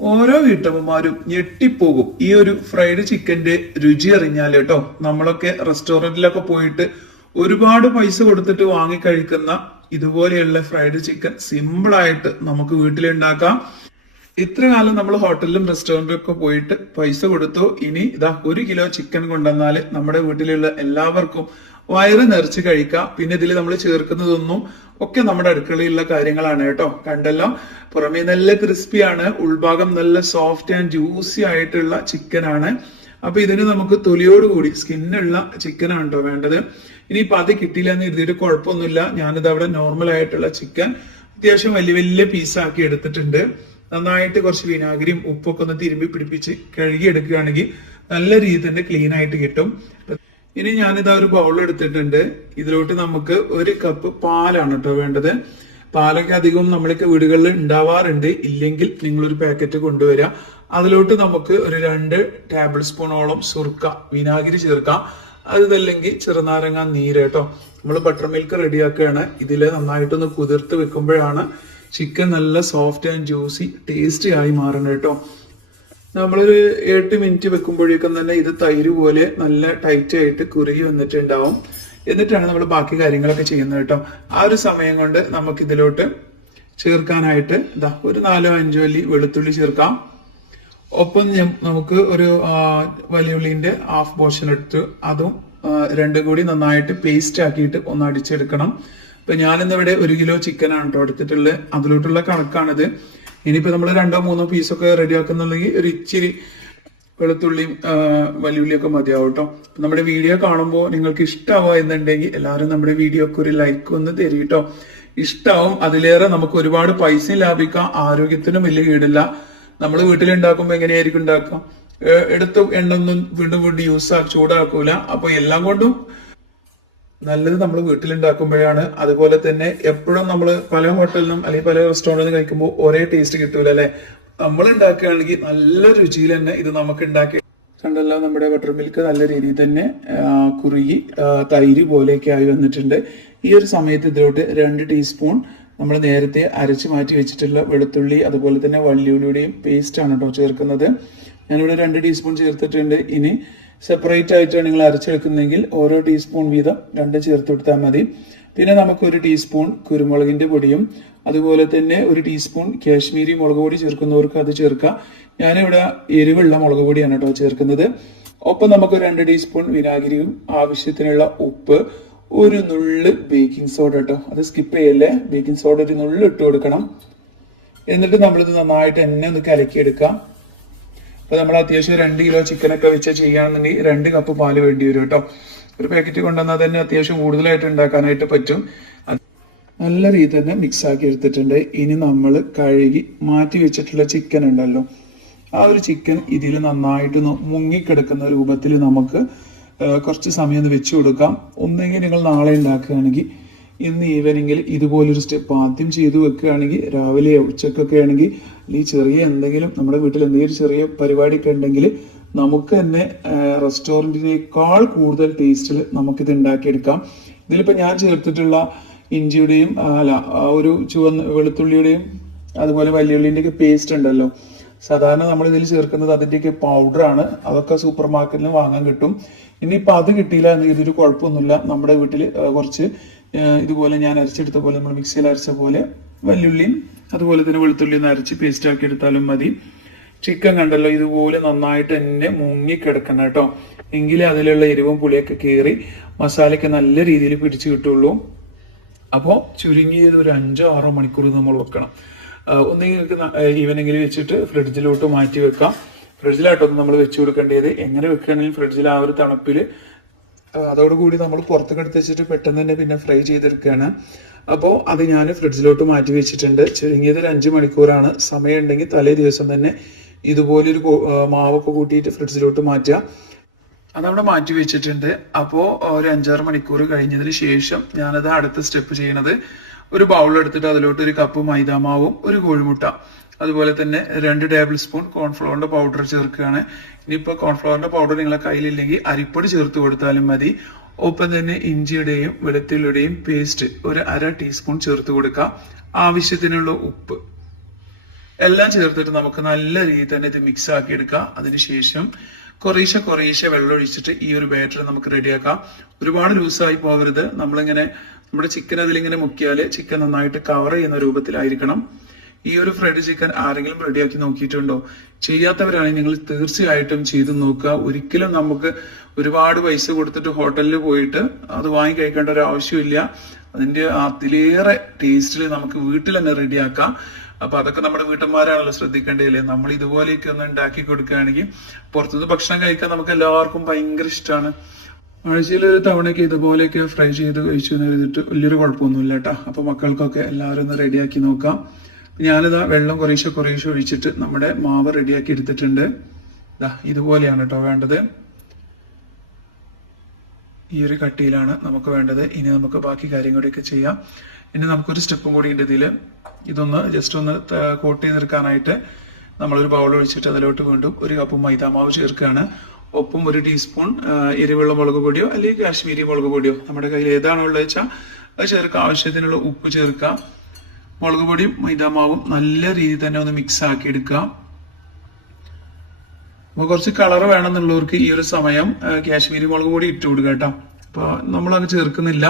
ഓരോ വീട്ടമ്മമാരും ഞെട്ടിപ്പോകും ഈ ഒരു ഫ്രൈഡ് ചിക്കന്റെ രുചി അറിഞ്ഞാൽ കേട്ടോ. നമ്മളൊക്കെ റെസ്റ്റോറന്റിലൊക്കെ പോയിട്ട് ഒരുപാട് പൈസ കൊടുത്തിട്ട് വാങ്ങി കഴിക്കുന്ന ഇതുപോലെയുള്ള ഫ്രൈഡ് ചിക്കൻ സിമ്പിൾ ആയിട്ട് നമുക്ക് വീട്ടിലുണ്ടാക്കാം. ഇത്ര കാലം നമ്മൾ ഹോട്ടലിലും റെസ്റ്റോറന്റിലും ഒക്കെ പോയിട്ട് പൈസ കൊടുത്തു. ഇനി ഇതാ 1 കിലോ ചിക്കൻ കൊണ്ടുവന്നാല് നമ്മുടെ വീട്ടിലുള്ള എല്ലാവർക്കും വയറ് നിറച്ച് കഴിക്കാം. പിന്നെ ഇതിൽ നമ്മൾ ചേർക്കുന്നതൊന്നും ഒക്കെ നമ്മുടെ അടുക്കളയിലുള്ള കാര്യങ്ങളാണ് കേട്ടോ. കണ്ടല്ലോ, പുറമേ നല്ല ക്രിസ്പിയാണ്, ഉൾഭാഗം നല്ല സോഫ്റ്റ് ആൻഡ് ജ്യൂസി ആയിട്ടുള്ള ചിക്കൻ ആണ്. അപ്പൊ ഇതിന് നമുക്ക് തൊലിയോടുകൂടി സ്കിന്നുള്ള ചിക്കനാണ് കേട്ടോ വേണ്ടത്. ഇനിയിപ്പൊ അത് കിട്ടിയില്ല എന്ന് എഴുതിയിട്ട് കുഴപ്പമൊന്നുമില്ല. ഞാനിത് അവിടെ നോർമൽ ആയിട്ടുള്ള ചിക്കൻ അത്യാവശ്യം വലിയ വലിയ പീസാക്കി എടുത്തിട്ടുണ്ട്. നന്നായിട്ട് കുറച്ച് വിനാഗിരിയും ഉപ്പൊക്കെ ഒന്ന് തിരുമ്പി പിടിപ്പിച്ച് കഴുകി എടുക്കുകയാണെങ്കിൽ നല്ല രീതിയിൽ തന്നെ ക്ലീൻ ആയിട്ട് കിട്ടും. ഇനി ഞാനിതാ ഒരു ബൗൾ എടുത്തിട്ടുണ്ട്. ഇതിലോട്ട് നമുക്ക് 1 കപ്പ് പാലാണ് കേട്ടോ വേണ്ടത്. പാലൊക്കെ അധികം നമ്മളൊക്കെ വീടുകളിൽ ഉണ്ടാവാറുണ്ട്. ഇല്ലെങ്കിൽ നിങ്ങളൊരു പാക്കറ്റ് കൊണ്ടുവരിക. അതിലോട്ട് നമുക്ക് ഒരു 2 ടേബിൾ സ്പൂണോളം സുർക്ക വിനാഗിരി ചേർക്കാം. അതല്ലെങ്കിൽ ചെറുനാരങ്ങ നീര് കേട്ടോ. നമ്മൾ ബട്ടർ മിൽക്ക് റെഡിയാക്കുകയാണ്. ഇതിൽ നന്നായിട്ടൊന്ന് കുതിർത്ത് വെക്കുമ്പോഴാണ് ചിക്കൻ നല്ല സോഫ്റ്റ് ആൻഡ് ജ്യൂസി ടേസ്റ്റി ആയി മാറണം കേട്ടോ. നമ്മളൊരു 8 മിനിറ്റ് വെക്കുമ്പോഴേക്കും തന്നെ ഇത് തൈര് പോലെ നല്ല ടൈറ്റ് ആയിട്ട് കുറുകി വന്നിട്ടുണ്ടാവും. എന്നിട്ടാണ് നമ്മൾ ബാക്കി കാര്യങ്ങളൊക്കെ ചെയ്യുന്നത് കേട്ടോ. ആ ഒരു സമയം കൊണ്ട് നമുക്ക് ഇതിലോട്ട് ചേർക്കാനായിട്ട് ഇതാ ഒരു 4-5 അല്ലി വെളുത്തുള്ളി ചേർക്കാം. ഒപ്പം നമുക്ക് ഒരു വലിയ ഉള്ളിന്റെ ഹാഫ് പോർഷൻ എടുത്ത് അതും രണ്ടും കൂടി നന്നായിട്ട് പേസ്റ്റ് ആക്കിയിട്ട് ഒന്ന് അടിച്ചെടുക്കണം. ഇപ്പൊ ഞാനിന്നിവിടെ 1 കിലോ ചിക്കനാണ് കേട്ടോ എടുത്തിട്ടുള്ളത്. അതിലോട്ടുള്ള കണക്കാണിത്. ഇനിയിപ്പോ നമ്മൾ 2-3 പീസൊക്കെ റെഡി ആക്കുന്നുണ്ടെങ്കിൽ ഒരു ഇച്ചിരി വെളുത്തുള്ളിയും വലിയുള്ളിയൊക്കെ മതിയാവും കേട്ടോ. നമ്മുടെ വീഡിയോ കാണുമ്പോൾ നിങ്ങൾക്ക് ഇഷ്ടമാവുക എന്നുണ്ടെങ്കിൽ എല്ലാവരും നമ്മുടെ വീഡിയോക്ക് ഒരു ലൈക്ക് ഒന്ന് തരും കേട്ടോ. ഇഷ്ടമാവും. അതിലേറെ നമുക്ക് ഒരുപാട് പൈസ ലാഭിക്കാം, ആരോഗ്യത്തിനും വലിയ കേടില്ല. നമ്മൾ വീട്ടിലുണ്ടാക്കുമ്പോൾ എങ്ങനെയായിരിക്കും ഉണ്ടാക്കാം? എടുത്ത് എണ്ണൊന്നും വീണ്ടും വീണ്ടും ചൂടാക്കൂല. അപ്പൊ എല്ലാം കൊണ്ടും നല്ലത് നമ്മൾ വീട്ടിലുണ്ടാക്കുമ്പോഴാണ്. അതുപോലെ തന്നെ എപ്പോഴും നമ്മൾ പല ഹോട്ടലിലും അല്ലെങ്കിൽ പല റെസ്റ്റോറൻറ്റിലും കഴിക്കുമ്പോൾ ഒരേ ടേസ്റ്റ് കിട്ടൂല അല്ലെ. നമ്മൾ ഉണ്ടാക്കുകയാണെങ്കിൽ നല്ല രുചിയിൽ തന്നെ ഇത് നമുക്ക് ഉണ്ടാക്കി. കണ്ടല്ലോ, നമ്മുടെ ബട്ടർ മിൽക്ക് നല്ല രീതിയിൽ തന്നെ കുറുകി തൈര് പോലെയൊക്കെ ആയി വന്നിട്ടുണ്ട്. ഈ ഒരു സമയത്ത് ഇതിലോട്ട് 2 ടീസ്പൂൺ നമ്മൾ നേരത്തെ അരച്ച് മാറ്റി വെച്ചിട്ടുള്ള വെളുത്തുള്ളി അതുപോലെ തന്നെ വള്ളിയുള്ളിയുടെയും പേസ്റ്റ് ആണ് കേട്ടോ ചേർക്കുന്നത്. ഞാനിവിടെ 2 ടീസ്പൂൺ ചേർത്തിട്ടുണ്ട്. ഇനി സെപ്പറേറ്റ് ആയിട്ടാണ് നിങ്ങൾ അരച്ചെടുക്കുന്നെങ്കിൽ ഓരോ ടീസ്പൂൺ വീതം 2 ചേർത്ത് കൊടുത്താൽ മതി. പിന്നെ നമുക്ക് 1 ടീസ്പൂൺ കുരുമുളകിന്റെ പൊടിയും അതുപോലെ തന്നെ 1 ടീസ്പൂൺ കാശ്മീരി മുളക് പൊടി ചേർക്കുന്നവർക്ക് അത് ചേർക്കാം. ഞാനിവിടെ എരിവുള്ള മുളക് പൊടിയാണ് കേട്ടോ ചേർക്കുന്നത്. ഒപ്പം നമുക്ക് 2 ടീസ്പൂൺ വിനാഗിരിയും ആവശ്യത്തിനുള്ള ഉപ്പ്, 1 നുള്ള് ബേക്കിംഗ് സോഡ കേട്ടോ. അത് സ്കിപ്പ് ചെയ്യല്ലേ. ബേക്കിംഗ് സോഡ 1 നുള്ള് ഇട്ട് കൊടുക്കണം. എന്നിട്ട് നമ്മളിത് നന്നായിട്ട് തന്നെ ഒന്ന് കലക്കിയെടുക്കാം. അപ്പൊ നമ്മൾ അത്യാവശ്യം 2 കിലോ ചിക്കനൊക്കെ വെച്ച് ചെയ്യുകയാണെന്നുണ്ടെങ്കിൽ 2 കപ്പ് പാല് വേണ്ടി വരും കേട്ടോ. ഒരു പാക്കറ്റ് കൊണ്ടുവന്നാൽ തന്നെ അത്യാവശ്യം കൂടുതലായിട്ട് ഉണ്ടാക്കാനായിട്ട് പറ്റും. നല്ല രീതിയിൽ തന്നെ മിക്സ് ആക്കി എടുത്തിട്ടുണ്ട്. ഇനി നമ്മൾ കഴുകി മാറ്റി വെച്ചിട്ടുള്ള ചിക്കൻ ഉണ്ടല്ലോ, ആ ഒരു ചിക്കൻ ഇതിൽ നന്നായിട്ടൊന്ന് മുങ്ങിക്കിടക്കുന്ന രൂപത്തിൽ നമുക്ക് കുറച്ച് സമയം ഒന്ന് വെച്ചു കൊടുക്കാം. ഒന്നെങ്കിൽ നിങ്ങൾ നാളെ ഉണ്ടാക്കുകയാണെങ്കിൽ ഇന്ന് ഈവനിങ്ങിൽ ഇതുപോലൊരു സ്റ്റെപ്പ് ആദ്യം ചെയ്തു വെക്കുകയാണെങ്കിൽ രാവിലെ ഉച്ചക്കൊക്കെ ആണെങ്കിൽ ഈ ചെറിയ എന്തെങ്കിലും നമ്മുടെ വീട്ടിൽ എന്തെങ്കിലും ചെറിയ പരിപാടിയൊക്കെ ഉണ്ടെങ്കിൽ നമുക്ക് തന്നെ റെസ്റ്റോറൻറ്റിനേക്കാൾ കൂടുതൽ ടേസ്റ്റിൽ നമുക്കിത് ഉണ്ടാക്കിയെടുക്കാം. ഇതിലിപ്പോൾ ഞാൻ ചേർത്തിട്ടുള്ള ഇഞ്ചിയുടെയും ഒരു വെളുത്തുള്ളിയുടെയും അതുപോലെ വലിയുള്ളിൻ്റെയൊക്കെ പേസ്റ്റ് ഉണ്ടല്ലോ, സാധാരണ നമ്മൾ ഇതിൽ ചേർക്കുന്നത് അതിൻ്റെയൊക്കെ പൗഡറാണ്. അതൊക്കെ സൂപ്പർ മാർക്കറ്റിൽ വാങ്ങാൻ കിട്ടും. ഇനിയിപ്പോൾ അത് കിട്ടിയില്ല എന്ന് ഇതൊരു കുഴപ്പമൊന്നുമില്ല. നമ്മുടെ വീട്ടിൽ കുറച്ച് ഇതുപോലെ ഞാൻ അരച്ചെടുത്ത പോലെ നമ്മൾ മിക്സിയിൽ അരച്ച പോലെ വലിയുള്ളിയും അതുപോലെ തന്നെ വെളുത്തുള്ളിയും അരച്ച് പേസ്റ്റ് ആക്കി എടുത്താലും മതി. ചിക്കൻ കണ്ടല്ലോ, ഇതുപോലെ നന്നായിട്ട് തന്നെ മുങ്ങിക്കിടക്കണം കേട്ടോ. എങ്കിലേ അതിലുള്ള എരിവും പുളിയൊക്കെ കയറി മസാലയൊക്കെ നല്ല രീതിയിൽ പിടിച്ചു കിട്ടുള്ളൂ. അപ്പോൾ ചുരുങ്ങിയത് ഒരു 5-6 മണിക്കൂർ നമ്മൾ വെക്കണം. ഒന്നെങ്കിൽ ഈവനിങ്ങിൽ വെച്ചിട്ട് ഫ്രിഡ്ജിലോട്ട് മാറ്റി വെക്കാം. ഫ്രിഡ്ജിലായിട്ടൊന്നും നമ്മൾ വെച്ച് കൊടുക്കേണ്ടത്. എങ്ങനെ വെക്കുകയാണെങ്കിലും ഫ്രിഡ്ജിൽ ആ ഒരു തണുപ്പിൽ അതോടുകൂടി നമ്മൾ പുറത്തൊക്കെ എടുത്ത് വെച്ചിട്ട് പെട്ടെന്ന് തന്നെ പിന്നെ ഫ്രൈ ചെയ്തെടുക്കുകയാണ്. അപ്പോൾ അത് ഞാൻ ഫ്രിഡ്ജിലോട്ട് മാറ്റി വെച്ചിട്ടുണ്ട്. ചുരുങ്ങിയത് ഒരു 5 മണിക്കൂറാണ്. സമയം ഉണ്ടെങ്കിൽ തലേ ദിവസം തന്നെ ഇതുപോലൊരു മാവൊക്കെ കൂട്ടിയിട്ട് ഫ്രിഡ്ജിലോട്ട് മാറ്റുക. അതവിടെ മാറ്റി വെച്ചിട്ടുണ്ട്. അപ്പോൾ ഒരു 5-6 മണിക്കൂർ കഴിഞ്ഞതിന് ശേഷം ഞാനത് അടുത്ത സ്റ്റെപ്പ് ചെയ്യണത്, ഒരു ബൗൾ എടുത്തിട്ട് അതിലോട്ട് 1 കപ്പ് മൈദാമാവും 1 കോഴിമുട്ട അതുപോലെ തന്നെ 2 ടേബിൾ സ്പൂൺ കോൺഫ്ലവറിന്റെ പൗഡർ ചേർക്കുകയാണ്. ഇനിയിപ്പോൾ കോൺഫ്ലവറിന്റെ പൗഡർ നിങ്ങളെ കയ്യിലില്ലെങ്കിൽ അരിപ്പൊടി ചേർത്ത് കൊടുത്താലും മതി. ഒപ്പം തന്നെ ഇഞ്ചിയുടെയും വെളുത്തുള്ളിയുടെയും പേസ്റ്റ് ഒരു 1/2 ടീസ്പൂൺ ചേർത്ത് കൊടുക്കുക. ആവശ്യത്തിനുള്ള ഉപ്പ്. എല്ലാം ചേർത്തിട്ട് നമുക്ക് നല്ല രീതിയിൽ തന്നെ ഇത് മിക്സ് ആക്കി എടുക്കാം. അതിനുശേഷം കുറേശ്ശെ വെള്ളം ഒഴിച്ചിട്ട് ഈ ഒരു ബാറ്റർ നമുക്ക് റെഡിയാക്കാം. ഒരുപാട് ലൂസായി പോകരുത്. നമ്മളിങ്ങനെ നമ്മുടെ ചിക്കൻ അതിലിങ്ങനെ മുക്കിയാല് ചിക്കൻ നന്നായിട്ട് കവർ ചെയ്യുന്ന രൂപത്തിലായിരിക്കണം. ഈ ഒരു ഫ്രൈഡ് ചിക്കൻ ആരെങ്കിലും റെഡിയാക്കി നോക്കിയിട്ടുണ്ടോ? ചെയ്യാത്തവരാണെങ്കിൽ നിങ്ങൾ തീർച്ചയായിട്ടും ചെയ്ത് നോക്കുക. ഒരിക്കലും നമുക്ക് ഒരുപാട് പൈസ കൊടുത്തിട്ട് ഹോട്ടലിൽ പോയിട്ട് അത് വാങ്ങി കഴിക്കേണ്ട ഒരു ആവശ്യമില്ല. അതിന്റെ അതിലേറെ ടേസ്റ്റിൽ നമുക്ക് വീട്ടിൽ തന്നെ റെഡിയാക്കാം. അപ്പൊ അതൊക്കെ നമ്മുടെ വീട്ടന്മാരാണല്ലോ ശ്രദ്ധിക്കേണ്ടതില്ലേ. നമ്മൾ ഇതുപോലെയൊക്കെ ഒന്ന് ഉണ്ടാക്കി കൊടുക്കുകയാണെങ്കിൽ പുറത്തുനിന്ന് ഭക്ഷണം കഴിക്കാൻ നമുക്ക് എല്ലാവർക്കും ഭയങ്കര ഇഷ്ടമാണ്. ആഴ്ചയിൽ ഒരു തവണയൊക്കെ ഇതുപോലെയൊക്കെ ഫ്രൈ ചെയ്ത് കഴിച്ചു എന്ന് എഴുതിയിട്ട് വലിയൊരു കുഴപ്പമൊന്നുമില്ല കേട്ടോ. അപ്പൊ മക്കൾക്കൊക്കെ എല്ലാവരും ഒന്ന് റെഡിയാക്കി നോക്കാം. ഞാനിതാ വെള്ളം കുറേശ്ശെ ഒഴിച്ചിട്ട് നമ്മുടെ മാവ് റെഡിയാക്കി എടുത്തിട്ടുണ്ട്. ഇതാ ഇതുപോലെയാണ് കേട്ടോ വേണ്ടത്. ഈ ഒരു കട്ടിയിലാണ് നമുക്ക് വേണ്ടത്. ഇനി നമുക്ക് ബാക്കി കാര്യങ്ങളൊക്കെ ചെയ്യാം. ഇനി നമുക്കൊരു സ്റ്റെപ്പും കൂടി ഉണ്ട് ഇതിൽ. ഇതൊന്ന് ജസ്റ്റ് ഒന്ന് കോട്ട് ചെയ്തെടുക്കാനായിട്ട് നമ്മളൊരു ബൗൾ ഒഴിച്ചിട്ട് അതിലോട്ട് വീണ്ടും 1 കപ്പ് മൈദാമാവ് ചേർക്കുകയാണ്. ഒപ്പം 1 ടീസ്പൂൺ എരിവുള്ള മുളക് പൊടിയോ അല്ലെങ്കിൽ കാശ്മീരി മുളക് പൊടിയോ നമ്മുടെ കയ്യിൽ ഏതാണോ ഉള്ളത് വെച്ചാൽ അത് ചേർക്കുക. ആവശ്യത്തിനുള്ള ഉപ്പ് ചേർക്കുക. മുളക് പൊടിയും മൈദാമാവും നല്ല രീതിയിൽ തന്നെ ഒന്ന് മിക്സ് ആക്കി എടുക്കുക. അപ്പൊ കുറച്ച് കളർ വേണമെന്നുള്ളവർക്ക് ഈ ഒരു സമയം കാശ്മീരി മുളക് പൊടി ഇട്ട് കൊടുക്കുക കേട്ടോ. അപ്പൊ നമ്മളത് ചേർക്കുന്നില്ല.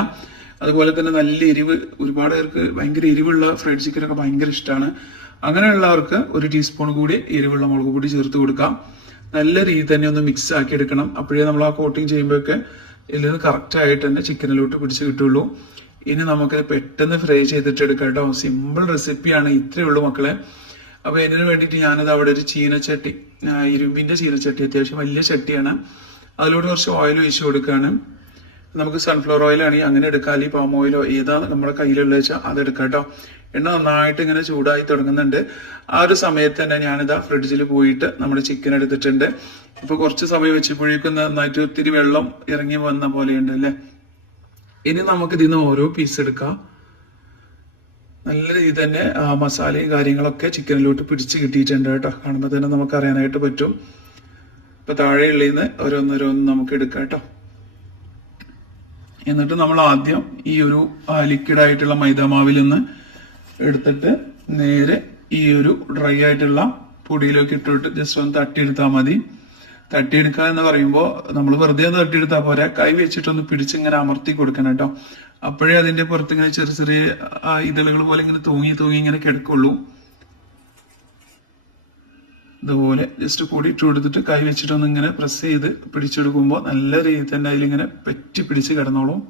അതുപോലെ തന്നെ നല്ല എരിവ്, ഒരുപാട് പേർക്ക് ഭയങ്കര എരിവുള്ള ഫ്രൈഡ് ചിക്കൻ ഒക്കെ ഭയങ്കര ഇഷ്ടമാണ്. അങ്ങനെയുള്ളവർക്ക് 1 ടീസ്പൂൺ കൂടി എരിവുള്ള മുളക് പൊടി ചേർത്ത് കൊടുക്കാം. നല്ല രീതിയിൽ തന്നെ ഒന്ന് മിക്സ് ആക്കി എടുക്കണം. അപ്പോഴേ നമ്മൾ ആ കോട്ടിങ് ചെയ്യുമ്പോഴൊക്കെ ഇതിൽ നിന്ന് കറക്റ്റ് ആയിട്ട് തന്നെ ചിക്കനിലോട്ട് പിടിച്ച് കിട്ടുള്ളൂ. ഇനി നമുക്ക് പെട്ടെന്ന് ഫ്രൈ ചെയ്തിട്ട് എടുക്കാം കേട്ടോ. സിമ്പിൾ റെസിപ്പിയാണ്. ഇത്രയേ ഉള്ളൂ മക്കളെ. അപ്പൊ ഇതിനു വേണ്ടിയിട്ട് ഞാനത് അവിടെ ഒരു ചീനച്ചട്ടി, ഇരുമ്പിന്റെ ചീനച്ചട്ടി, അത്യാവശ്യം വലിയ ചട്ടിയാണ്. അതിലൂടെ കുറച്ച് ഓയിൽ ഒഴിച്ചു കൊടുക്കുകയാണ്. നമുക്ക് സൺഫ്ലവർ ഓയിൽ ആണെങ്കിൽ അങ്ങനെ എടുക്കാം, അല്ലെങ്കിൽ പാം ഓയിലോ ഏതാണ് നമ്മുടെ കയ്യിലുള്ള വെച്ചാൽ അത് എടുക്കാം കേട്ടോ. എണ്ണ നന്നായിട്ട് ഇങ്ങനെ ചൂടായി തുടങ്ങുന്നുണ്ട്. ആ ഒരു സമയത്ത് തന്നെ ഞാനിതാ ഫ്രിഡ്ജിൽ പോയിട്ട് നമ്മുടെ ചിക്കൻ എടുത്തിട്ടുണ്ട്. ഇപ്പൊ കുറച്ച് സമയം വെച്ചപ്പോഴേക്കും നന്നായിട്ട് ഒത്തിരി വെള്ളം ഇറങ്ങി വന്ന പോലെയുണ്ട് അല്ലെ. ഇനി നമുക്ക് ഇതിന്ന് ഓരോ പീസ് എടുക്കാം. നല്ല രീതിയിൽ തന്നെ മസാലയും കാര്യങ്ങളൊക്കെ ചിക്കനിലോട്ട് പിടിച്ച് കിട്ടിയിട്ടുണ്ട് കേട്ടോ. കാണുമ്പോൾ തന്നെ നമുക്ക് അറിയാനായിട്ട് പറ്റും. ഇപ്പൊ താഴെയുള്ളതിന്ന് ഓരോന്നോരോന്ന് നമുക്ക് എടുക്കാം കേട്ടോ. എന്നിട്ട് നമ്മൾ ആദ്യം ഈ ഒരു ലിക്വിഡ് ആയിട്ടുള്ള മൈദാമാവിൽ നിന്ന് എടുത്തിട്ട് നേരെ ഈ ഒരു ഡ്രൈ ആയിട്ടുള്ള പൊടിയിലേക്ക് ഇട്ടിട്ട് ജസ്റ്റ് ഒന്ന് തട്ടിയെടുത്താൽ മതി. തട്ടിയെടുക്കുക എന്ന് പറയുമ്പോൾ നമ്മൾ വെറുതെ ഒന്ന് തട്ടിയെടുത്താൽ പോരാ, കൈ വെച്ചിട്ടൊന്ന് പിടിച്ചിങ്ങനെ അമർത്തി കൊടുക്കണം കേട്ടോ. അപ്പോഴേ അതിന്റെ പുറത്ത് ഇങ്ങനെ ചെറിയ ചെറിയ ഇതളുകൾ പോലെ ഇങ്ങനെ തൂങ്ങി ഇങ്ങനെ കിടക്കുള്ളൂ. ഇതുപോലെ ജസ്റ്റ് പൊടി ഇട്ട് കൊടുത്തിട്ട് കൈ വെച്ചിട്ടൊന്ന് ഇങ്ങനെ പ്രസ് ചെയ്ത് പിടിച്ചെടുക്കുമ്പോൾ നല്ല രീതിയിൽ തന്നെ അതിലിങ്ങനെ പറ്റി പിടിച്ച് കിടന്നോളും.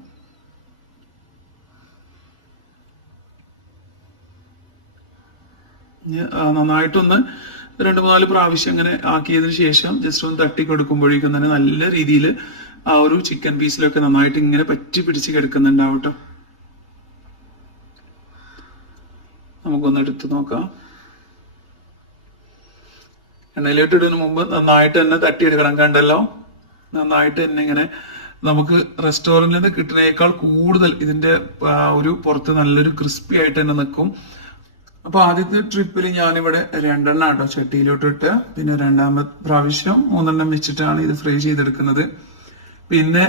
നന്നായിട്ടൊന്ന് 2-3 പ്രാവശ്യം ഇങ്ങനെ ആക്കിയതിനു ശേഷം ജസ്റ്റ് ഒന്ന് തട്ടി കൊടുക്കുമ്പോഴേക്കും തന്നെ നല്ല രീതിയിൽ ആ ഒരു ചിക്കൻ പീസിലൊക്കെ നന്നായിട്ട് ഇങ്ങനെ പറ്റി പിടിച്ച് കിടക്കുന്നുണ്ടാവും കേട്ടോ. നമുക്കൊന്ന് എടുത്ത് നോക്കാം. എണ്ണയിലോട്ട് ഇടുന്നതിന് മുമ്പ് നന്നായിട്ട് തന്നെ തട്ടിയെടുക്കണം. കണ്ടല്ലോ, നന്നായിട്ട് തന്നെ ഇങ്ങനെ നമുക്ക് റെസ്റ്റോറന്റിൽ നിന്ന് കിട്ടുന്നതിനേക്കാൾ കൂടുതൽ ഇതിന്റെ ഒരു പുറത്ത് നല്ലൊരു ക്രിസ്പി ആയിട്ട് തന്നെ നിൽക്കും. അപ്പൊ ആദ്യത്തെ ട്രിപ്പിൽ ഞാനിവിടെ 2 എണ്ണം കേട്ടോ ചട്ടിയിലോട്ട് ഇട്ട്, പിന്നെ 2ാമത്തെ പ്രാവശ്യം 3 എണ്ണം വെച്ചിട്ടാണ് ഇത് ഫ്രൈ ചെയ്തെടുക്കുന്നത്. പിന്നെ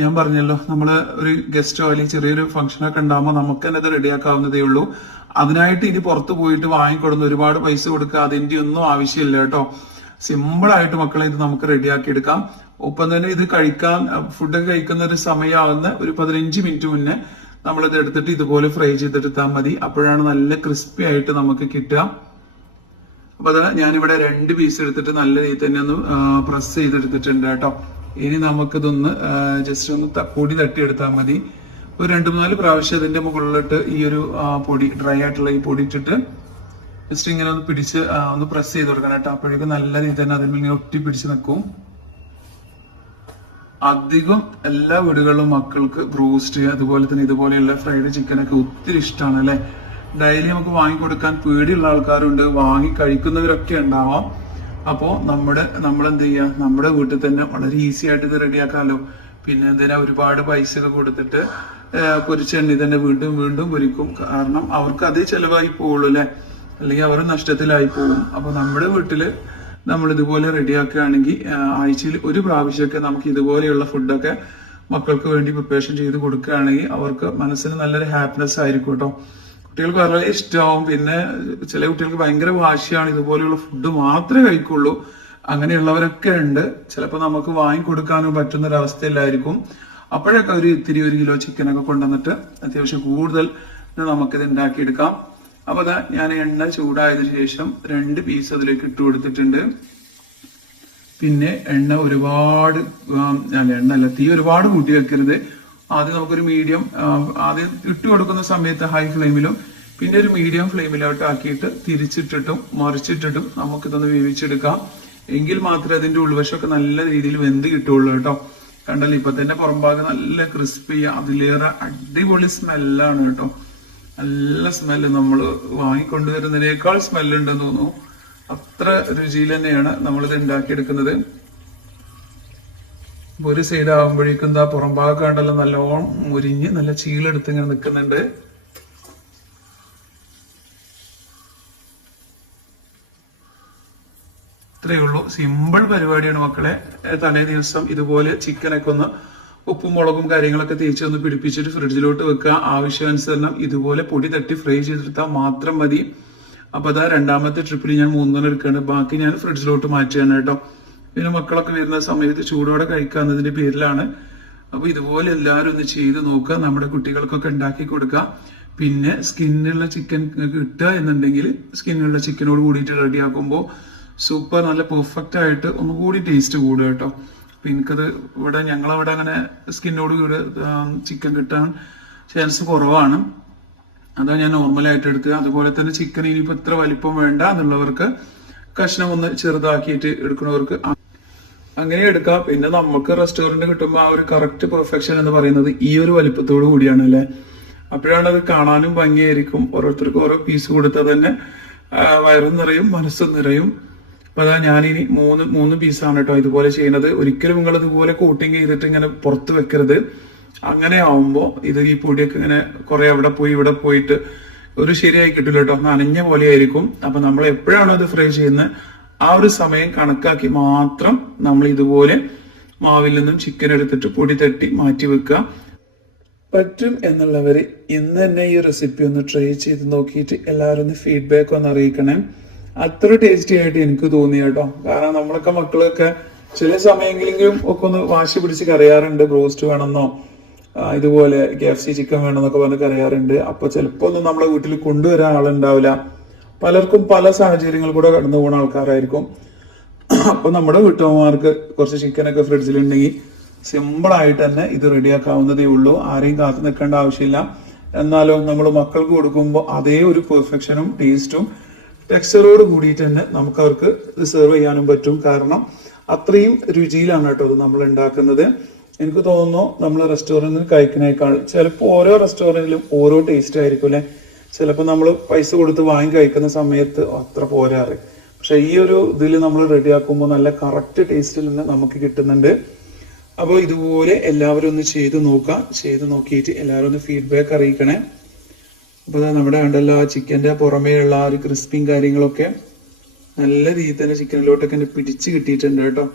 ഞാൻ പറഞ്ഞല്ലോ, നമ്മള് ഒരു ഗസ്റ്റോ അല്ലെങ്കിൽ ചെറിയൊരു ഫംഗ്ഷനൊക്കെ ഉണ്ടാകുമ്പോൾ നമുക്ക് തന്നെ ഇത് റെഡിയാക്കാവുന്നതേ ഉള്ളൂ. അതിനായിട്ട് ഇനി പുറത്ത് പോയിട്ട് വാങ്ങിക്കൊടുന്ന് ഒരുപാട് പൈസ കൊടുക്കുക, അതിന്റെ ഒന്നും ആവശ്യമില്ല കേട്ടോ. സിമ്പിൾ ആയിട്ട് മക്കളെ ഇത് നമുക്ക് റെഡിയാക്കി എടുക്കാം. ഒപ്പം തന്നെ ഇത് കഴിക്കാൻ ഫുഡൊക്കെ കഴിക്കുന്ന ഒരു സമയമാകുന്ന ഒരു 15 മിനിറ്റ് മുന്നേ നമ്മളിത് എടുത്തിട്ട് ഇതുപോലെ ഫ്രൈ ചെയ്തെടുത്താൽ മതി. അപ്പോഴാണ് നല്ല ക്രിസ്പി ആയിട്ട് നമുക്ക് കിട്ടുക. അപ്പൊ അത് ഞാനിവിടെ 2 പീസ് എടുത്തിട്ട് നല്ല രീതിയിൽ തന്നെ ഒന്ന് പ്രസ് ചെയ്തെടുത്തിട്ടുണ്ട് കേട്ടോ. ഇനി നമുക്കിതൊന്ന് ജസ്റ്റ് ഒന്ന് പൊടി തട്ടിയെടുത്താൽ മതി. ഒരു 2-4 പ്രാവശ്യം അതിന്റെ മുകളിലിട്ട് ഈ ഒരു പൊടി, ഡ്രൈ ആയിട്ടുള്ള ഈ പൊടി ഇട്ടിട്ട് ജസ്റ്റ് ഇങ്ങനെ ഒന്ന് പിടിച്ച് ഒന്ന് പ്രസ് ചെയ്ത് കൊടുക്കണം കേട്ടോ. അപ്പോഴേക്കും നല്ല രീതിയിൽ തന്നെ അതിൽ ഇങ്ങനെ ഒട്ടി പിടിച്ച് നിൽക്കും. അധികം എല്ലാ വീടുകളിലും മക്കൾക്ക് ബ്രൂസ്റ്റ് അതുപോലെ തന്നെ ഇതുപോലെയുള്ള ഫ്രൈഡ് ചിക്കനൊക്കെ ഒത്തിരി ഇഷ്ടമാണ് അല്ലെ. ഡെയിലി നമുക്ക് വാങ്ങിക്കൊടുക്കാൻ പേടിയുള്ള ആൾക്കാരുണ്ട്, വാങ്ങി കഴിക്കുന്നവരൊക്കെ ഉണ്ടാവാം. അപ്പോ നമ്മൾ എന്ത് ചെയ്യുക, നമ്മുടെ വീട്ടിൽ തന്നെ വളരെ ഈസി ആയിട്ട് ഇത് റെഡിയാക്കാമല്ലോ. പിന്നെ എന്തിനാ ഒരുപാട് പൈസ ഒക്കെ കൊടുത്തിട്ട് പൊരിച്ച എണ്ണി തന്നെ വീണ്ടും വീണ്ടും പൊരിക്കും. കാരണം അവർക്ക് അതേ ചെലവായി പോവുള്ളൂ അല്ലെ, അല്ലെങ്കിൽ അവർ നഷ്ടത്തിലായി പോകും. അപ്പൊ നമ്മുടെ വീട്ടില് നമ്മൾ ഇതുപോലെ റെഡിയാക്കുകയാണെങ്കിൽ ആഴ്ചയിൽ 1 പ്രാവശ്യമൊക്കെ നമുക്ക് ഇതുപോലെയുള്ള ഫുഡൊക്കെ മക്കൾക്ക് വേണ്ടി പ്രിപ്പറേഷൻ ചെയ്ത് കൊടുക്കുകയാണെങ്കിൽ അവർക്ക് മനസ്സിന് നല്ലൊരു ഹാപ്പിനെസ് ആയിരിക്കും കേട്ടോ. കുട്ടികൾക്ക് വളരെ ഇഷ്ടമാവും. പിന്നെ ചില കുട്ടികൾക്ക് ഭയങ്കര വാശിയാണ്, ഇതുപോലെയുള്ള ഫുഡ് മാത്രമേ കഴിക്കുള്ളൂ. അങ്ങനെയുള്ളവരൊക്കെ ഉണ്ട്. ചിലപ്പോൾ നമുക്ക് വാങ്ങിക്കൊടുക്കാനും പറ്റുന്ന ഒരവസ്ഥയിലായിരിക്കും. അപ്പോഴൊക്കെ ഇത്തിരി 1 കിലോ ചിക്കനൊക്കെ കൊണ്ടുവന്നിട്ട് അത്യാവശ്യം കൂടുതൽ നമുക്കിത് ഉണ്ടാക്കിയെടുക്കാം. അപ്പൊ അതാ ഞാൻ എണ്ണ ചൂടായതിനു ശേഷം 2 പീസ് അതിലേക്ക് ഇട്ട് കൊടുത്തിട്ടുണ്ട്. പിന്നെ എണ്ണ ഒരുപാട് തീ ഒരുപാട് കൂട്ടി വെക്കരുത്. ആദ്യം നമുക്കൊരു മീഡിയം, ആദ്യം ഇട്ട് കൊടുക്കുന്ന സമയത്ത് ഹൈ ഫ്ലെയിമിലും പിന്നെ ഒരു മീഡിയം ഫ്ലെയിമിലോട്ട് ആക്കിയിട്ട് തിരിച്ചിട്ടിട്ടും മറിച്ചിട്ടിട്ടും നമുക്കിതൊന്ന് വേവിച്ചെടുക്കാം. എങ്കിൽ മാത്രമേ അതിന്റെ ഉൾവശമൊക്കെ നല്ല രീതിയിൽ വെന്ത് കിട്ടുള്ളൂ കേട്ടോ. കണ്ടല്ലോ, ഇപ്പൊ തന്നെ പുറംഭാഗം നല്ല ക്രിസ്പി, അതിലേറെ അടിപൊളി സ്മെല്ലാണ് കേട്ടോ. നല്ല സ്മെല്ല്, നമ്മൾ വാങ്ങിക്കൊണ്ടുവരുന്നതിനേക്കാൾ സ്മെല്ലുണ്ടെന്ന് തോന്നുന്നു. അത്ര രുചിയിൽ തന്നെയാണ് നമ്മളിത് ഉണ്ടാക്കിയെടുക്കുന്നത്. ഒരു സൈഡ് ആകുമ്പോഴേക്കും എന്താ പുറംഭാഗം കണ്ടല്ലോ നല്ലോണം മുരിഞ്ഞ് നല്ല ചീലെടുത്ത് ഇങ്ങനെ നിൽക്കുന്നുണ്ട്. ഇത്രയേ ഉള്ളൂ, സിമ്പിൾ പരിപാടിയാണ് മക്കളെ. തലേ ദിവസം ഇതുപോലെ ചിക്കനൊക്കെ ഒന്ന് ഉപ്പും മുളകും കാര്യങ്ങളൊക്കെ തേച്ച് ഒന്ന് പിടിപ്പിച്ചിട്ട് ഫ്രിഡ്ജിലോട്ട് വെക്കുക. ആവശ്യാനുസരണം ഇതുപോലെ പൊടി തട്ടി ഫ്രൈ ചെയ്തെടുത്താൽ മാത്രം മതി. അപ്പൊ അതാ രണ്ടാമത്തെ ട്രിപ്പിൽ ഞാൻ 3 എടുക്കുകയാണ്, ബാക്കി ഞാൻ ഫ്രിഡ്ജിലോട്ട് മാറ്റുകയാണ് കേട്ടോ. പിന്നെ മക്കളൊക്കെ വരുന്ന സമയത്ത് ചൂടോടെ കഴിക്കാന്നതിന്റെ പേരിലാണ്. അപ്പൊ ഇതുപോലെ എല്ലാവരും ഒന്ന് ചെയ്ത് നോക്കുക, നമ്മുടെ കുട്ടികൾക്കൊക്കെ ഉണ്ടാക്കി കൊടുക്കുക. പിന്നെ സ്കിന്നുള്ള ചിക്കൻ കിട്ടുക എന്നുണ്ടെങ്കിൽ സ്കിന്നുള്ള ചിക്കനോട് കൂടിയിട്ട് റെഡിയാക്കുമ്പോൾ സൂപ്പർ, നല്ല പെർഫെക്റ്റ് ആയിട്ട് ഒന്നുകൂടി ടേസ്റ്റ് കൂടുക കേട്ടോ. അപ്പൊ എനിക്കത് ഞങ്ങളവിടെ അങ്ങനെ സ്കിന്നോട് കൂടി ചിക്കൻ കിട്ടാൻ ചാൻസ് കുറവാണ്. അതാ ഞാൻ നോർമലായിട്ട് എടുക്കുക. അതുപോലെ തന്നെ ചിക്കൻ ഇനിയിപ്പോൾ ഇത്ര വലിപ്പം വേണ്ട എന്നുള്ളവർക്ക് കഷ്ണം ഒന്ന് ചെറുതാക്കിയിട്ട് എടുക്കുന്നവർക്ക് അങ്ങനെ എടുക്കാം. പിന്നെ നമുക്ക് റെസ്റ്റോറന്റ് കിട്ടുമ്പോൾ ആ ഒരു കറക്റ്റ് പെർഫെക്ഷൻ എന്ന് പറയുന്നത് ഈ ഒരു വലിപ്പത്തോടു കൂടിയാണ് അല്ലേ. അപ്പോഴാണ് അത് കാണാനും ഭംഗിയായിരിക്കും. ഓരോരുത്തർക്കും ഓരോ പീസ് കൊടുത്താൽ തന്നെ വയറും നിറയും മനസ്സും നിറയും. അപ്പൊ അതാ ഞാനിനി 3 പീസാണ് കേട്ടോ ഇതുപോലെ ചെയ്യുന്നത്. ഒരിക്കലും നിങ്ങൾ ഇതുപോലെ കോട്ടിങ് ചെയ്തിട്ട് ഇങ്ങനെ പുറത്ത് വെക്കരുത്. അങ്ങനെ ആവുമ്പോ ഇത് ഈ പൊടിയൊക്കെ ഇങ്ങനെ കുറെ അവിടെ പോയി ഇവിടെ പോയിട്ട് ഒരു ശരിയായി കിട്ടില്ല കേട്ടോ, നനഞ്ഞ പോലെ ആയിരിക്കും. അപ്പൊ നമ്മൾ എപ്പോഴാണോ അത് ഫ്രൈ ചെയ്യുന്നത് ആ ഒരു സമയം കണക്കാക്കി മാത്രം നമ്മൾ ഇതുപോലെ മാവിൽ നിന്നും ചിക്കൻ എടുത്തിട്ട് പൊടി തട്ടി മാറ്റി വെക്കുക. പറ്റും എന്നുള്ളവര് ഇന്ന് തന്നെ ഈ റെസിപ്പി ഒന്ന് ട്രൈ ചെയ്ത് നോക്കിയിട്ട് എല്ലാവരും ഒന്ന് ഫീഡ്ബാക്ക് ഒന്ന് അറിയിക്കണേ. അത്ര ടേസ്റ്റി ആയിട്ട് എനിക്ക് തോന്നി കേട്ടോ. കാരണം നമ്മളൊക്കെ മക്കളൊക്കെ ചില സമയങ്ങളെങ്കിലും ഒക്കെ ഒന്ന് വാശി പിടിച്ച് കരയാറുണ്ട്, ബ്രോസ്റ്റ് വേണമെന്നോ ഇതുപോലെ KFC ചിക്കൻ വേണമെന്നൊക്കെ പറഞ്ഞ് കരയാറുണ്ട്. അപ്പൊ ചിലപ്പോ ഒന്നും നമ്മളെ വീട്ടിൽ കൊണ്ടുവരാൻ ആളുണ്ടാവില്ല. പലർക്കും പല സാഹചര്യങ്ങൾ കൂടെ കടന്നു പോകുന്ന ആൾക്കാരായിരിക്കും. അപ്പൊ നമ്മുടെ വീട്ടമ്മമാർക്ക് കുറച്ച് ചിക്കനൊക്കെ ഫ്രിഡ്ജിലുണ്ടെങ്കിൽ സിമ്പിൾ ആയിട്ട് തന്നെ ഇത് റെഡിയാക്കാവുന്നതേ ഉള്ളൂ. ആരെയും കാത്തു നിൽക്കേണ്ട ആവശ്യമില്ല. എന്നാലും നമ്മൾ മക്കൾക്ക് കൊടുക്കുമ്പോൾ അതേ ഒരു പെർഫെക്ഷനും ടേസ്റ്റും ടെക്സ്ചറോട് കൂടിയിട്ട് തന്നെ നമുക്ക് അവർക്ക് സെർവ് ചെയ്യാനും പറ്റും. കാരണം അത്രയും രുചിയിലാണ് കേട്ടോ ഇത് നമ്മൾ ഉണ്ടാക്കുന്നത്. എനിക്ക് തോന്നുന്നു നമ്മൾ റെസ്റ്റോറൻറ്റിൽ കഴിക്കുന്നേക്കാൾ ചിലപ്പോൾ ഓരോ റെസ്റ്റോറൻറ്റിലും ഓരോ ടേസ്റ്റ് ആയിരിക്കും അല്ലെ. ചിലപ്പോൾ നമ്മൾ പൈസ കൊടുത്ത് വാങ്ങി കഴിക്കുന്ന സമയത്ത് അത്ര പോരാറ്. പക്ഷെ ഈ ഒരു ഇതിൽ നമ്മൾ റെഡിയാക്കുമ്പോൾ നല്ല കറക്റ്റ് ടേസ്റ്റിൽ നിന്ന് നമുക്ക് കിട്ടുന്നുണ്ട്. അപ്പോൾ ഇതുപോലെ എല്ലാവരും ഒന്ന് ചെയ്ത് നോക്കാം. ചെയ്ത് നോക്കിയിട്ട് എല്ലാവരും ഒന്ന് ഫീഡ്ബാക്ക് അറിയിക്കണേ. അപ്പോൾ നമ്മുടെ കണ്ടല്ലോ ആ ചിക്കൻ്റെ പുറമേയുള്ള ആ ഒരു ക്രിസ്പിയും കാര്യങ്ങളൊക്കെ നല്ല രീതിയിൽ തന്നെ ചിക്കനിലോട്ടൊക്കെ എന്നെ പിടിച്ച് കിട്ടിയിട്ടുണ്ട് കേട്ടോ.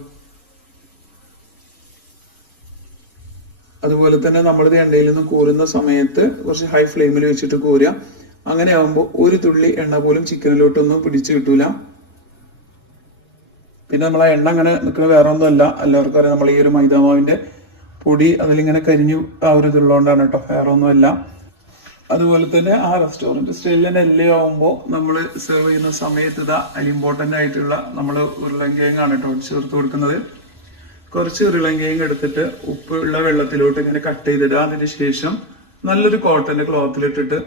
അതുപോലെ തന്നെ നമ്മളിത് എണ്ണയിൽ നിന്ന് കോരുന്ന സമയത്ത് കുറച്ച് ഹൈ ഫ്ലെയിമിൽ വെച്ചിട്ട് കോരുക. അങ്ങനെ ആകുമ്പോൾ ഒരു തുള്ളി എണ്ണ പോലും ചിക്കനിലോട്ടൊന്നും പിടിച്ചു കിട്ടൂല. പിന്നെ നമ്മൾ ആ എണ്ണ അങ്ങനെ നിൽക്കുന്ന വേറെ ഒന്നുമല്ല, എല്ലാവർക്കും അറിയാം നമ്മൾ ഈ ഒരു മൈദാമാവിന്റെ പൊടി അതിലിങ്ങനെ കരിഞ്ഞു ആ ഒരു ഇതുള്ളതുകൊണ്ടാണ് കേട്ടോ, വേറെ ഒന്നുമല്ല. അതുപോലെ തന്നെ ആ റെസ്റ്റോറൻറ്റ് സ്റ്റൈലിൽ തന്നെ എല്ലാം ആവുമ്പോൾ നമ്മൾ സെർവ് ചെയ്യുന്ന സമയത്ത് ഇതാ ഇമ്പോർട്ടൻ്റ് ആയിട്ടുള്ള നമ്മൾ ഉരുളങ്കിഴങ്ങാണ് കേട്ടോ ചേർത്ത് കൊടുക്കുന്നത്. കുറച്ച് ഉരുളങ്കിഴങ്ങ് എടുത്തിട്ട് ഉപ്പ് ഉള്ള വെള്ളത്തിലോട്ട് ഇങ്ങനെ കട്ട് ചെയ്തിടുക. അതിന് ശേഷം നല്ലൊരു കോട്ടൻ്റെ ക്ലോത്തിലിട്ടിട്ട്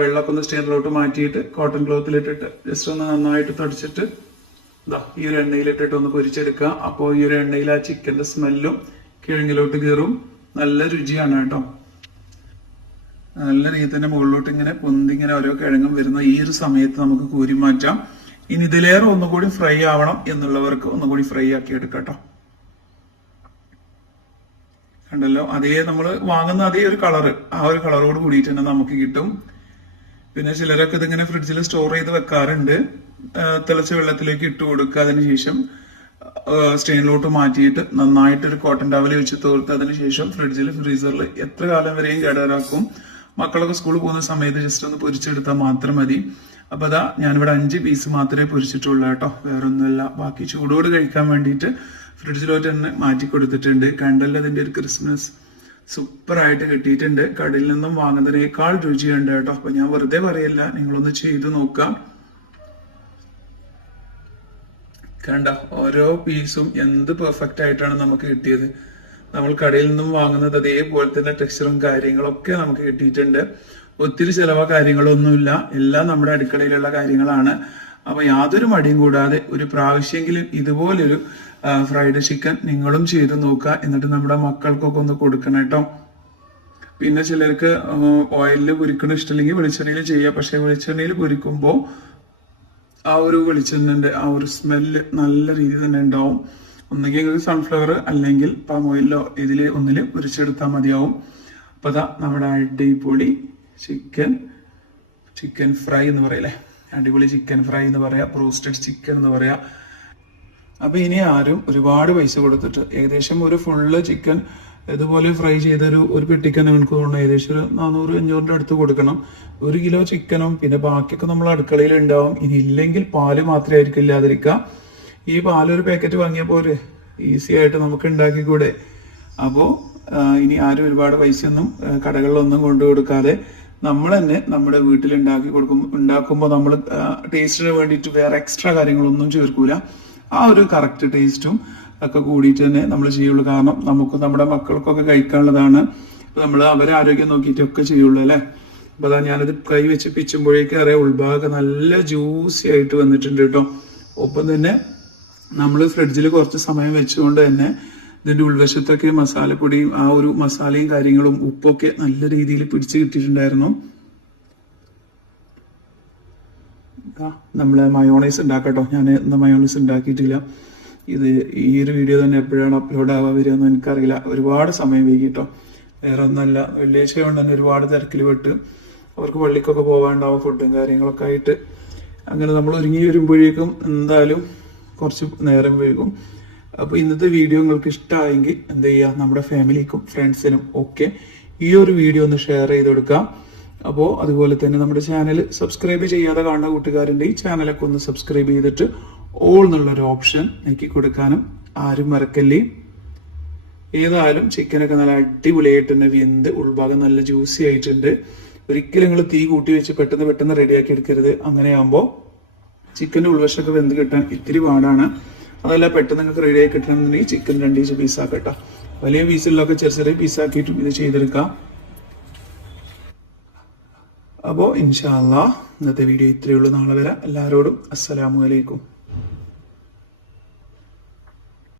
വെള്ളമൊക്കെ ഒന്ന് സ്റ്റെയിനിലോട്ട് മാറ്റിയിട്ട് കോട്ടൺ ക്ലോത്തിലിട്ടിട്ട് ജസ്റ്റ് ഒന്ന് നന്നായിട്ട് തുടച്ചിട്ട് ഇതാ ഈ ഒരു എണ്ണയിലിട്ടിട്ട് ഒന്ന് പൊരിച്ചെടുക്കുക. അപ്പോൾ ഈ ഒരു എണ്ണയിൽ ആ ചിക്കൻ്റെ സ്മെല്ലും കിഴങ്ങിലോട്ട് കയറും. നല്ല രുചിയാണ് കേട്ടോ. നല്ല രീതിയിൽ തന്നെ മുകളിലോട്ട് ഇങ്ങനെ പൊന്തിങ്ങനെ ഓരോ കിഴങ്ങും വരുന്ന ഈ ഒരു സമയത്ത് നമുക്ക് കോരി മാറ്റാം. ഇനി ഇതിലേറെ ഒന്നുകൂടി ഫ്രൈ ആവണം എന്നുള്ളവർക്ക് ഒന്നുകൂടി ഫ്രൈ ആക്കി എടുക്കാം കേട്ടോ. കണ്ടല്ലോ, അതേ നമ്മൾ വാങ്ങുന്ന അതേ ഒരു കളറ്, ആ ഒരു കളറോട് കൂടിയിട്ട് തന്നെ നമുക്ക് കിട്ടും. പിന്നെ ചിലരൊക്കെ ഇതിങ്ങനെ ഫ്രിഡ്ജിൽ സ്റ്റോർ ചെയ്ത് വെക്കാറുണ്ട്. തിളച്ച വെള്ളത്തിലേക്ക് ഇട്ട് കൊടുക്കുക. അതിനുശേഷം സ്റ്റെയിനിലോട്ട് മാറ്റിയിട്ട് നന്നായിട്ട് ഒരു കോട്ടൺ ടവൽ വെച്ച് തോർത്ത് അതിനുശേഷം ഫ്രിഡ്ജിൽ ഫ്രീസറിൽ എത്ര കാലം വരെയും കേടാറാക്കും. മക്കളൊക്കെ സ്കൂളിൽ പോകുന്ന സമയത്ത് ജസ്റ്റ് ഒന്ന് പൊരിച്ചെടുത്താൽ മാത്രം മതി. അപ്പൊ അതാ ഞാനിവിടെ 5 പീസ് മാത്രമേ പൊരിച്ചിട്ടുള്ളൂ കേട്ടോ, വേറെ ഒന്നുമില്ല. ബാക്കി ചൂടോട് കഴിക്കാൻ വേണ്ടിയിട്ട് ഫ്രിഡ്ജിലോട്ട് തന്നെ മാറ്റി കൊടുത്തിട്ടുണ്ട്. കണ്ടല്ലോ അതിന്റെ ഒരു ക്രിസ്മസ് സൂപ്പർ ആയിട്ട് കിട്ടിയിട്ടുണ്ട്. കടയിൽ നിന്നും വാങ്ങുന്നതിനേക്കാൾ രുചിയുണ്ട് കേട്ടോ. അപ്പൊ ഞാൻ വെറുതെ പറയല്ല, നിങ്ങളൊന്ന് ചെയ്ത് നോക്കാം. കണ്ട ഓരോ പീസും എന്ത് പെർഫെക്റ്റ് ആയിട്ടാണ് നമുക്ക് കിട്ടിയത്. നമ്മൾ കടയിൽ നിന്നും വാങ്ങുന്നത് അതേപോലെ തന്നെ ടെക്സ്ചറും കാര്യങ്ങളൊക്കെ നമുക്ക് കിട്ടിയിട്ടുണ്ട്. ഒത്തിരി ചിലവോ കാര്യങ്ങളൊന്നുമില്ല, എല്ലാം നമ്മുടെ അടുക്കളയിലുള്ള കാര്യങ്ങളാണ്. അപ്പൊ യാതൊരു മടിയും കൂടാതെ ഒരു പ്രാവശ്യമെങ്കിലും ഇതുപോലൊരു ഫ്രൈഡ് ചിക്കൻ നിങ്ങളും ചെയ്ത് നോക്കുക. എന്നിട്ട് നമ്മുടെ മക്കൾക്കൊക്കെ ഒന്ന് കൊടുക്കണം കേട്ടോ. പിന്നെ ചിലർക്ക് ഓയിലിൽ പൊരിക്കണ ഇഷ്ടമില്ലെങ്കിൽ വെളിച്ചെണ്ണയിൽ ചെയ്യുക. പക്ഷെ വെളിച്ചെണ്ണയിൽ പൊരിക്കുമ്പോൾ ആ ഒരു വെളിച്ചെണ്ണന്റെ ആ ഒരു സ്മെല്ല് നല്ല രീതിയിൽ തന്നെ ഉണ്ടാവും. ഒന്നുകിൽ സൺഫ്ലവർ അല്ലെങ്കിൽ പാം ഓയിലോ ഇതില് ഒന്നില് പൊരിച്ചെടുത്താൽ മതിയാവും. അപ്പൊ അതാ നമ്മുടെ അടിപൊളി ചിക്കൻ ഫ്രൈ എന്ന് പറയല്ലേ, അടിപൊളി ചിക്കൻ ഫ്രൈ എന്ന് പറയാ, ബ്രോസ്റ്റഡ് ചിക്കൻ എന്ന് പറയാ. അപ്പൊ ഇനി ആരും ഒരുപാട് പൈസ കൊടുത്തിട്ട് ഏകദേശം ഒരു ഫുള്ള് ചിക്കൻ ഇതുപോലെ ഫ്രൈ ചെയ്തൊരു പെട്ടിക്ക് നമുക്ക് തോന്നുന്നു ഏകദേശം ഒരു 400-500 അടുത്ത് കൊടുക്കണം. 1 കിലോ ചിക്കനും പിന്നെ ബാക്കിയൊക്കെ നമ്മൾ അടുക്കളയിൽ ഉണ്ടാവും. ഇനി ഇല്ലെങ്കിൽ പാല് മാത്രമേ ആയിരിക്കും ഇല്ലാതിരിക്കുക. ഈ പാലൊരു പാക്കറ്റ് വാങ്ങിയപ്പോൾ ഒരു ഈസി ആയിട്ട് നമുക്ക് ഉണ്ടാക്കിക്കൂടെ. അപ്പോൾ ഇനി ആരും ഒരുപാട് പൈസയൊന്നും കടകളിലൊന്നും കൊണ്ടു കൊടുക്കാതെ നമ്മൾ തന്നെ നമ്മുടെ വീട്ടിൽ ഉണ്ടാക്കുമ്പോൾ നമ്മൾ ടേസ്റ്റിന് വേണ്ടിയിട്ട് വേറെ എക്സ്ട്രാ കാര്യങ്ങളൊന്നും ചേർക്കൂല. ആ ഒരു കറക്റ്റ് ടേസ്റ്റും ഒക്കെ കൂടിയിട്ട് തന്നെ നമ്മൾ ചെയ്യുള്ളൂ. കാരണം നമുക്ക് നമ്മുടെ മക്കൾക്കൊക്കെ കഴിക്കാനുള്ളതാണ്. നമ്മൾ അവരെ ആരോഗ്യം നോക്കിയിട്ടൊക്കെ ചെയ്യുള്ളൂ അല്ലേ. അപ്പൊ അതാ ഞാനത് കൈ വെച്ച് പിച്ചുമ്പോഴേക്കും അറിയാം ഉൾഭാഗം നല്ല ജ്യൂസി ആയിട്ട് വന്നിട്ടുണ്ട് കേട്ടോ. ഒപ്പം തന്നെ നമ്മൾ ഫ്രിഡ്ജിൽ കുറച്ച് സമയം വെച്ചുകൊണ്ട് തന്നെ ഇതിന്റെ ഉൾവശത്തൊക്കെ മസാലപ്പൊടിയും ആ ഒരു മസാലയും കാര്യങ്ങളും ഉപ്പൊക്കെ നല്ല രീതിയിൽ പിടിച്ചു കിട്ടിയിട്ടുണ്ടായിരുന്നു. നമ്മള് മയോണൈസ് ഉണ്ടാക്കട്ടോ. ഞാൻ ഇന്ന് മയോണൈസ് ഉണ്ടാക്കിയിട്ടില്ല. ഇത് ഈ ഒരു വീഡിയോ തന്നെ എപ്പോഴാണ് അപ്ലോഡ് ആവാൻ വരികയെന്ന് എനിക്കറിയില്ല. ഒരുപാട് സമയം വൈകിട്ടോ. വേറെ ഒന്നല്ല, വെള്ളിയാഴ്ച കൊണ്ട് തന്നെ ഒരുപാട് തിരക്കിൽ പെട്ട് അവർക്ക് പള്ളിക്കൊക്കെ പോകാണ്ടാവും, ഫുഡും കാര്യങ്ങളൊക്കെ ആയിട്ട്. അങ്ങനെ നമ്മൾ ഒരുങ്ങി വരുമ്പോഴേക്കും എന്തായാലും കുറച്ച് നേരം വൈകും. അപ്പോൾ ഇന്നത്തെ വീഡിയോ നിങ്ങൾക്ക് ഇഷ്ടമായെങ്കിൽ എന്ത് ചെയ്യുക, നമ്മുടെ ഫാമിലിക്കും ഫ്രണ്ട്സിനും ഒക്കെ ഈ ഒരു വീഡിയോ ഒന്ന് ഷെയർ ചെയ്ത് കൊടുക്കാം. അപ്പോൾ അതുപോലെ തന്നെ നമ്മുടെ ചാനൽ സബ്സ്ക്രൈബ് ചെയ്യാതെ കാണുന്ന കൂട്ടുകാരൻ്റെ ഈ ചാനലൊക്കെ ഒന്ന് സബ്സ്ക്രൈബ് ചെയ്തിട്ട് ഓൾ എന്നുള്ളൊരു ഓപ്ഷൻ നീക്കി കൊടുക്കാനും ആരും മറക്കല്ലേ. ഏതായാലും ചിക്കനൊക്കെ നല്ല അടിപൊളിയായിട്ട് തന്നെ വെന്ത് ഉൾഭാഗം നല്ല ജ്യൂസി ആയിട്ടുണ്ട്. ഒരിക്കലും നിങ്ങൾ തീ കൂട്ടി വെച്ച് പെട്ടെന്ന് റെഡിയാക്കി എടുക്കരുത്. അങ്ങനെയാകുമ്പോൾ ചിക്കൻ്റെ ഉൾവശമൊക്കെ വെന്ത് കിട്ടാൻ ഇത്തിരി പാടാണ്. അതല്ല പെട്ടെന്ന് നിങ്ങൾക്ക് റെഡിയാക്കി കിട്ടണമെന്നുണ്ടെങ്കിൽ ചിക്കൻ 2 പീസാക്കട്ടോ. വലിയ പീസുകളിലൊക്കെ ചെറിയ പീസാക്കിയിട്ടും ഇത് ചെയ്തെടുക്കാം. അപ്പോൾ ഇൻഷാ അല്ലാഹ് ഇന്നത്തെ വീഡിയോ ഇത്രയേ ഉള്ളൂ. നാളെ വരാം. എല്ലാവരോടും അസ്സലാമു അലൈക്കും.